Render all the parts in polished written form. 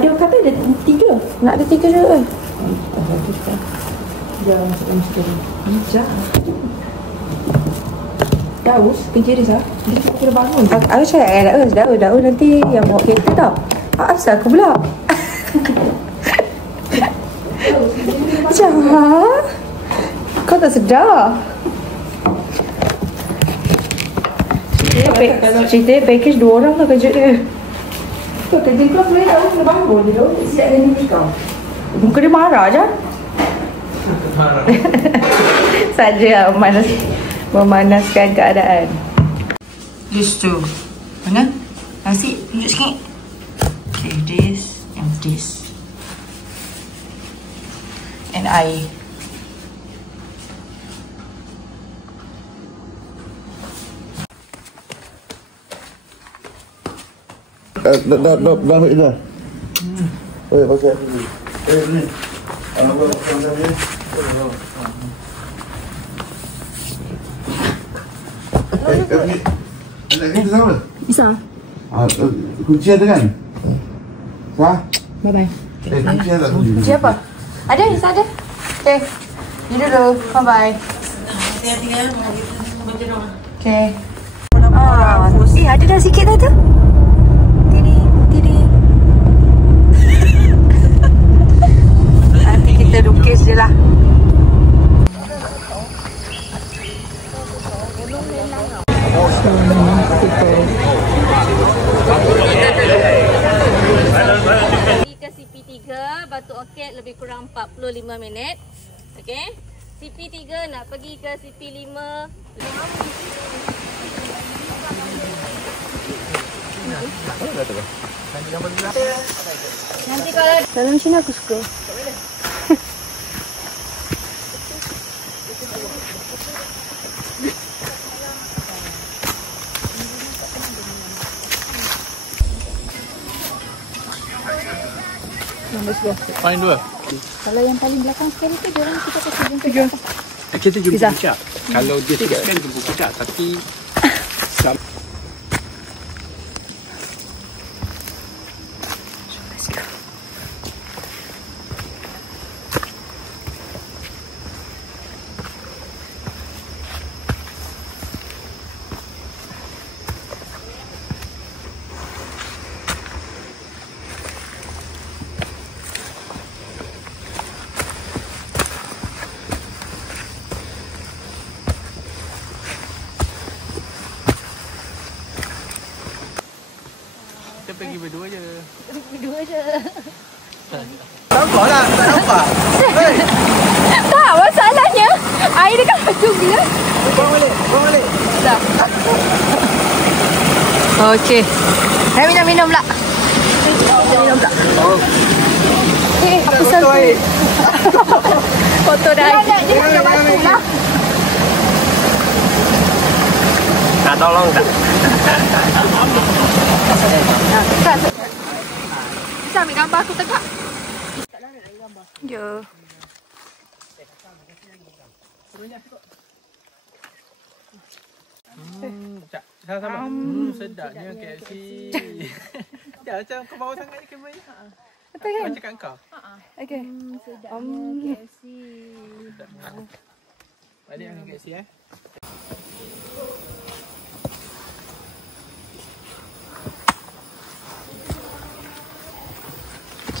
dia kata ada 3. Nak ada 3 juga. Jangan masukkan misteri. Bijak. Daus, kerja dia sah. Dia tak kira bangun. Aku cakap Daus nanti yang bawa kereta tau. Asal aku pula. Macam kau tak sedar. Cerita package 2 orang lah kerja dia. Kau kerja kau boleh tahu kena bangun je tu. Siap dengan diri kau. Muka dia marah je. Saja memanaskan keadaan. This tu. Mana? Nasi tunjuk sikit. Okay, this and this. And air. Dah ambil dah. Pakai ni. Ni. Apa tadi? Lagi sama? Bisa. Kunci ada kan? Sah? Bye bye. Kunci ada. Kunci apa? Ada, Isa ada. Okay. Ni dulu. Bye bye. Hati-hati ya, mau gitu sama jeruk. Okay. Ada dah sikit dah tu. Tiri. Nanti kita lukis je lah. Ke CP3 Batu Orchid lebih kurang 45 minit. Okey. CP3 nak pergi ke CP5. Nanti kalau Dalam sini aku suka. Paling 2. Kalau yang paling belakang sekali tu dia orang kita kasi jumpa. Kita jumpa Pizza. puncak. Kalau dia sikit kan jumpa puncak, tapi kita pergi berdua je. Nampak lah, tak nampak. Tak, masalahnya air dekat baju dia. Buang balik. Dah. Okey. Saya minum pula. Apa selfie? Foto dah air. Dia kena batu lah. Tak tolong tak? Bisa ambil gambar aku tegak. Ya. Sama-sama. Sedapnya KFC. Macam kau bawa sangat kamera ni. Betul kan? Macam kat kau. Okey. sedapnya KFC. Balik dengan KFC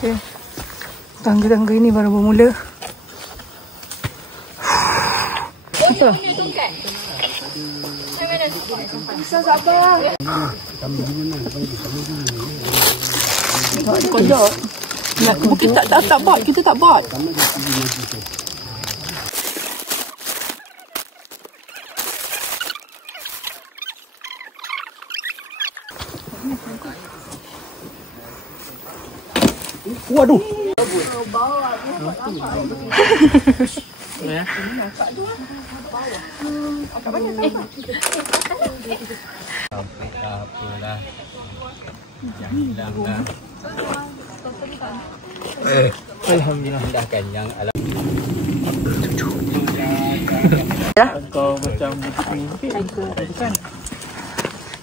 Okey. Tangga-tangga ini baru bermula. Apa? Bisa sabar. Kodok. Kita tak bot, kita tak bot. Waduh. Ya. Apalah. Jangan. Alhamdulillah dah kenyang. Kau macam mimpi. Bukan.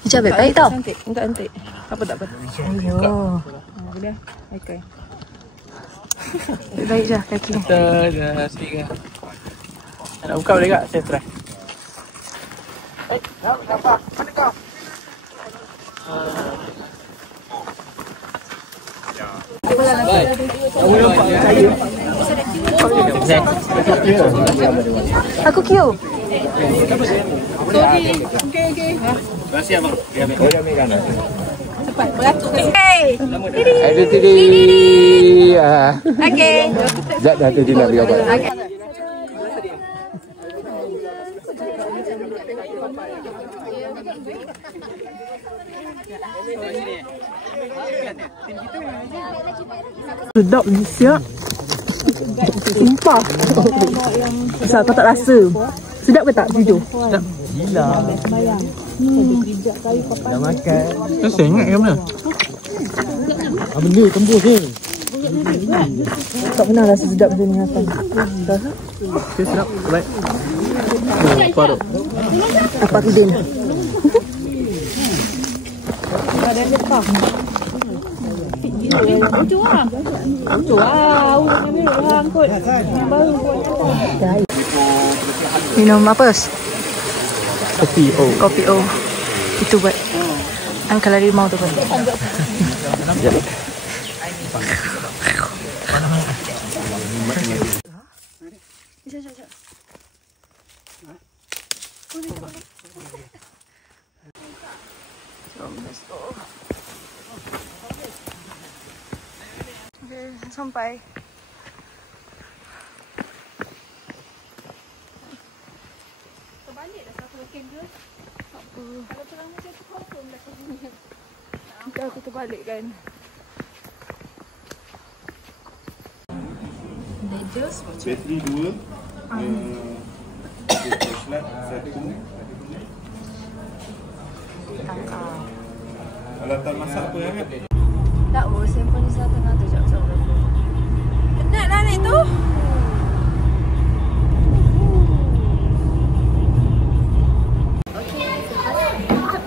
Hijab baik-baik tau. Enggak antik. Apa tak apa. Ayo. boleh. Okay. Baik je kaki. Kita dah sikit ke? Nak buka boleh tak? Saya try. Nampak? Mana kau? Aku cute. Hey. Ada tadi. Okay. Zat dah tadi nak biar buat. Okay. Sedap ni siap. Sumpah. Asal kau tak rasa. Sedap ke tak? Jujur. Sedap. Gila. Dah makan. Kau saya ingat ke mana? Benda tembus ni. Tak pernah rasa sedap macam ni Hasan. Okay, sedap. Baik. Parut. Apa Kidin? Minum apa? Kopi O. Kopi O. Itu buat angka lari mau tu buat. Okay, sampai. Terbalik dah satu weekend ke? Apa? Kalau terang macam tu confirm dah kemudian. Nanti aku terbalik kan. Bateri 2, flashlight 1. Alatan masak apa ya kan? Tak, simpan di sana tengah tu jap-jap. Penat lah naik tu. Okay,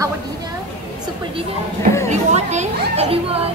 our dinner, super dinner, reward day, everyone.